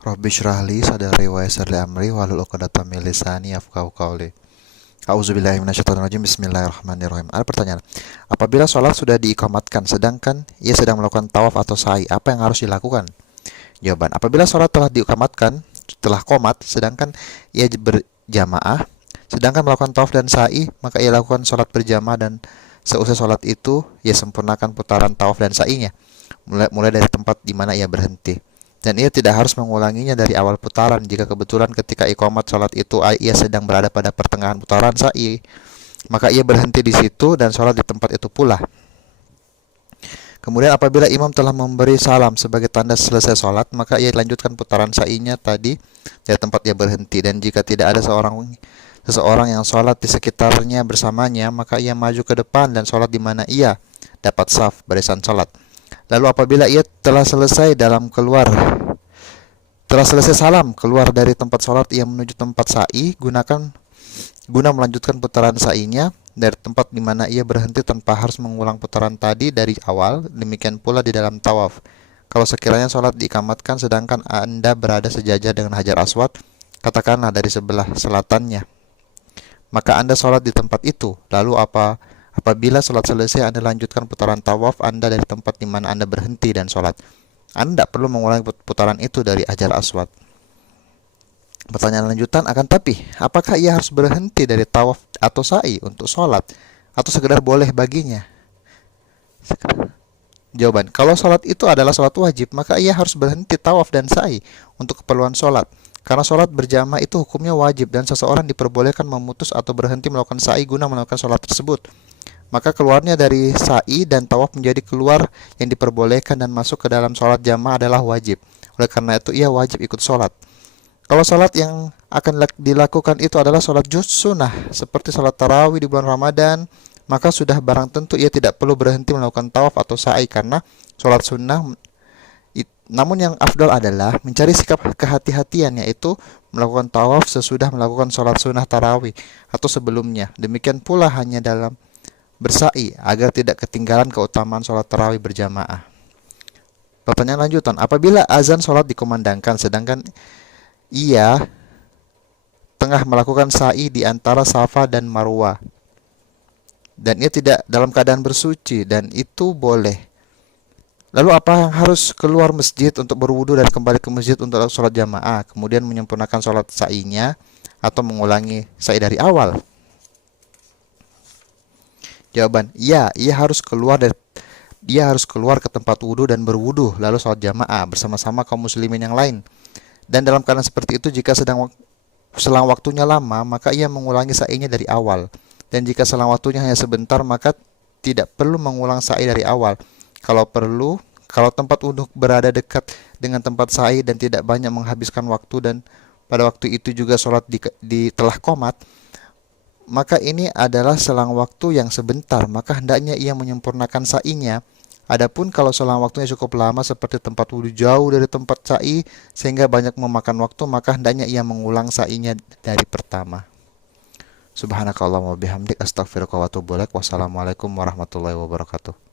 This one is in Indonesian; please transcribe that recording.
Rabbi shrah li sadri wa yassir li amri wahlul 'uqdatam min lisani yafqahu qawli. A'udzubillahi minasyaitonirrajim. Bismillahirrahmanirrahim. Ada pertanyaan. Apabila sholat sudah diiqamatkan sedangkan ia sedang melakukan tawaf atau sa'i, apa yang harus dilakukan? Jawaban. Apabila sholat telah diiqamatkan, telah qomat sedangkan ia berjamaah, sedangkan melakukan tawaf dan sa'i, maka ia lakukan sholat berjamaah dan seusai sholat itu ia sempurnakan putaran tawaf dan sa'inya mulai dari tempat di mana ia berhenti. Dan ia tidak harus mengulanginya dari awal putaran jika kebetulan ketika iqamat sholat itu ia sedang berada pada pertengahan putaran sa'i, maka ia berhenti di situ dan sholat di tempat itu pula. Kemudian apabila imam telah memberi salam sebagai tanda selesai sholat, maka ia lanjutkan putaran sa'inya tadi dari tempat ia berhenti. Dan jika tidak ada seseorang yang sholat di sekitarnya bersamanya, maka ia maju ke depan dan sholat di mana ia dapat saf barisan sholat. Lalu apabila ia telah selesai salam keluar dari tempat sholat, ia menuju tempat sa'i guna melanjutkan putaran sa'inya dari tempat di mana ia berhenti tanpa harus mengulang putaran tadi dari awal. Demikian pula di dalam tawaf. Kalau sekiranya sholat diikamatkan sedangkan Anda berada sejajar dengan Hajar Aswad, katakanlah dari sebelah selatannya, maka Anda sholat di tempat itu. Lalu apabila sholat selesai, Anda lanjutkan putaran tawaf Anda dari tempat di mana Anda berhenti dan sholat. Anda tidak perlu mengulangi putaran itu dari Hajar Aswad. Pertanyaan lanjutan, akan tapi apakah ia harus berhenti dari tawaf atau sa'i untuk sholat, atau sekedar boleh baginya? Jawaban, kalau sholat itu adalah sholat wajib, maka ia harus berhenti tawaf dan sa'i untuk keperluan sholat. Karena sholat berjamaah itu hukumnya wajib dan seseorang diperbolehkan memutus atau berhenti melakukan sa'i guna melakukan sholat tersebut. Maka keluarnya dari sa'i dan tawaf menjadi keluar yang diperbolehkan dan masuk ke dalam sholat jamaah adalah wajib. Oleh karena itu ia wajib ikut sholat. Kalau sholat yang akan dilakukan itu adalah sholat sunnah seperti sholat tarawih di bulan Ramadan, maka sudah barang tentu ia tidak perlu berhenti melakukan tawaf atau sa'i karena sholat sunnah. Namun yang afdal adalah mencari sikap kehati-hatian, yaitu melakukan tawaf sesudah melakukan sholat sunnah tarawih atau sebelumnya. Demikian pula hanya dalam bersa'i agar tidak ketinggalan keutamaan sholat tarawih berjamaah. Pertanyaan lanjutan, apabila azan sholat dikumandangkan sedangkan ia tengah melakukan sa'i di antara Safa dan Marwah dan ia tidak dalam keadaan bersuci, dan itu boleh. Lalu apa yang harus keluar masjid untuk berwudu dan kembali ke masjid untuk sholat jamaah, kemudian menyempurnakan sholat sa'inya atau mengulangi sa'i dari awal? Jawaban, ia harus keluar ke tempat wudu dan berwudu lalu sholat jamaah bersama-sama kaum muslimin yang lain. Dan dalam keadaan seperti itu, jika selang waktunya lama, maka ia mengulangi sa'inya dari awal. Dan jika selang waktunya hanya sebentar, maka tidak perlu mengulang sa'i dari awal. Kalau tempat wudhu berada dekat dengan tempat sa'i dan tidak banyak menghabiskan waktu, dan pada waktu itu juga sholat telah qomat, maka ini adalah selang waktu yang sebentar, maka hendaknya ia menyempurnakan sa'inya. Adapun kalau selang waktunya cukup lama seperti tempat wudhu jauh dari tempat sa'i sehingga banyak memakan waktu, maka hendaknya ia mengulang sa'inya dari pertama. Subhanakallahumma wa bihamdik, astaghfiruka wa atubu ilaik. Wassalamualaikum warahmatullahi wabarakatuh.